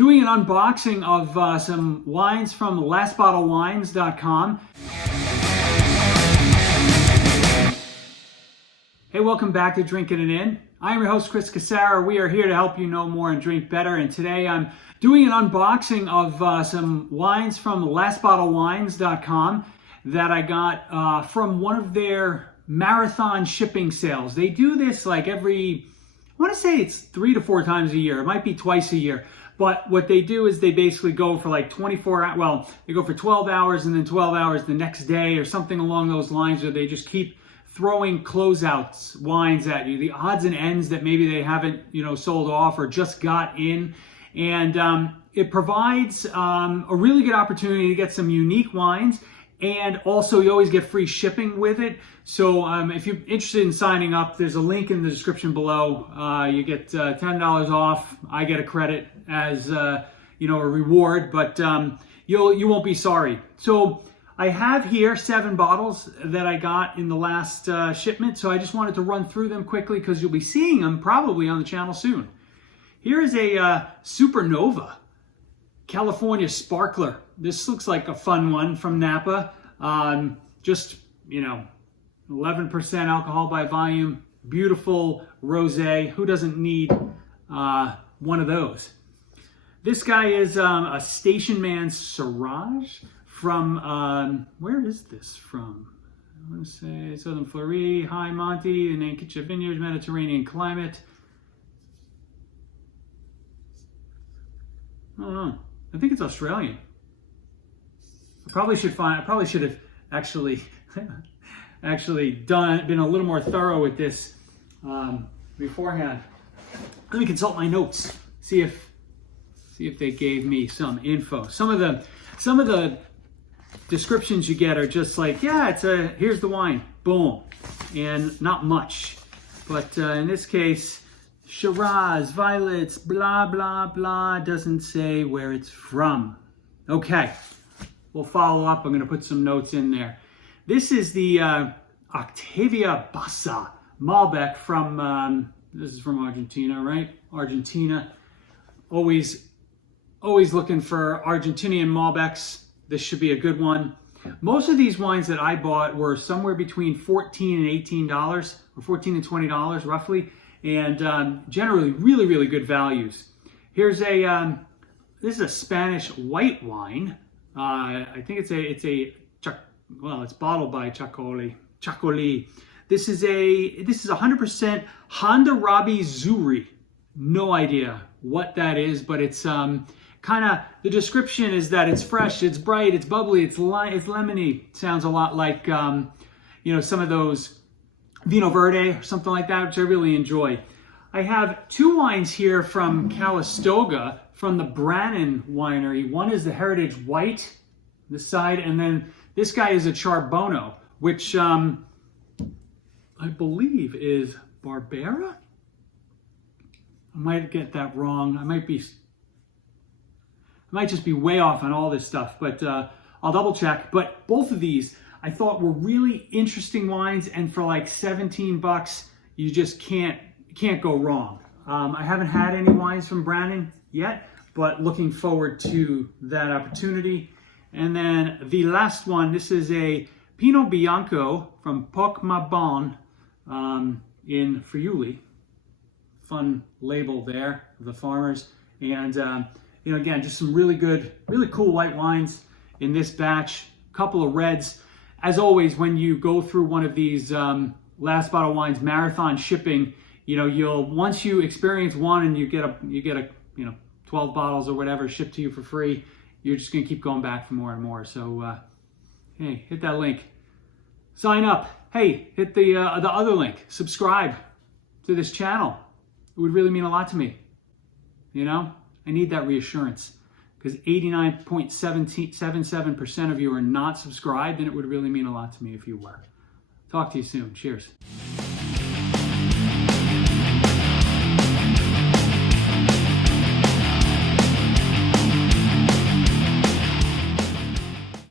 doing an unboxing of some wines from lastbottlewines.com. Hey, welcome back to Drinking It In. I am your host, Chris Cassara. We are here to help you know more and drink better. And today I'm doing an unboxing of some wines from lastbottlewines.com that I got from one of their marathon shipping sales. They do this like every, I want to say it's 3 to 4 times a year. It might be twice a year. But what they do is they basically go for like 24 hours, well, they go for 12 hours and then 12 hours the next day or something along those lines, or they just keep throwing closeouts wines at you, the odds and ends that maybe they haven't, sold off or just got in. And it provides a really good opportunity to get some unique wines. And also, you always get free shipping with it. So if you're interested in signing up, there's a link in the description below. You get $10 off. I get a credit as a reward, but you won't be sorry. So I have here 7 bottles that I got in the last shipment. So I just wanted to run through them quickly because you'll be seeing them probably on the channel soon. Here is a Supernova California Sparkler. This looks like a fun one from Napa. Just, 11% alcohol by volume, beautiful rosé. Who doesn't need one of those? This guy is a Station Man Syrah from, where is this from? I want to say Southern Florida, High Monte, and Nankicha Vineyards, Mediterranean climate. I don't know. I think it's Australian. I probably should have actually been a little more thorough with this beforehand. Let me consult my notes, see if they gave me some info. Some of the descriptions you get are just like, yeah, here's the wine, boom, and not much. But in this case, Shiraz, violets, blah, blah, blah, doesn't say where it's from. Okay, we'll follow up. I'm going to put some notes in there. This is the Octavia Bassa Malbec from, this is from Argentina, right? Argentina. Always looking for Argentinian Malbecs. This should be a good one. Most of these wines that I bought were somewhere between $14 and $18, or $14 and $20 roughly. And generally really, really good values. Here's this is a Spanish white wine. I think it's bottled by Chacoli. This is 100% Handarabi Zuri. No idea what that is, but it's kind of, the description is that it's fresh, it's bright, it's bubbly, it's lemony. Sounds a lot like some of those Vino Verde or something like that, which I really enjoy. I have 2 wines here from Calistoga from the Brannan Winery. One is the Heritage White, this side, and then this guy is a Charbono, which I believe is Barbera. I might get that wrong. I might just be way off on all this stuff, but I'll double check. But both of these I thought were really interesting wines, and for like $17, you just can't go wrong. I haven't had any wines from Brannan yet, but looking forward to that opportunity. And then the last one, this is a Pinot Bianco from Poc Mabon in Friuli. Fun label there, the farmers. And again, just some really good, really cool white wines in this batch. A couple of reds. As always, when you go through one of these Last Bottle Wines marathon shipping, once you experience one and you get a 12 bottles or whatever shipped to you for free, you're just gonna keep going back for more and more. So hey, hit that link, sign up. Hey, hit the other link, subscribe to this channel. It would really mean a lot to me. I need that reassurance. Because 89.77% of you are not subscribed, and it would really mean a lot to me if you were. Talk to you soon. Cheers.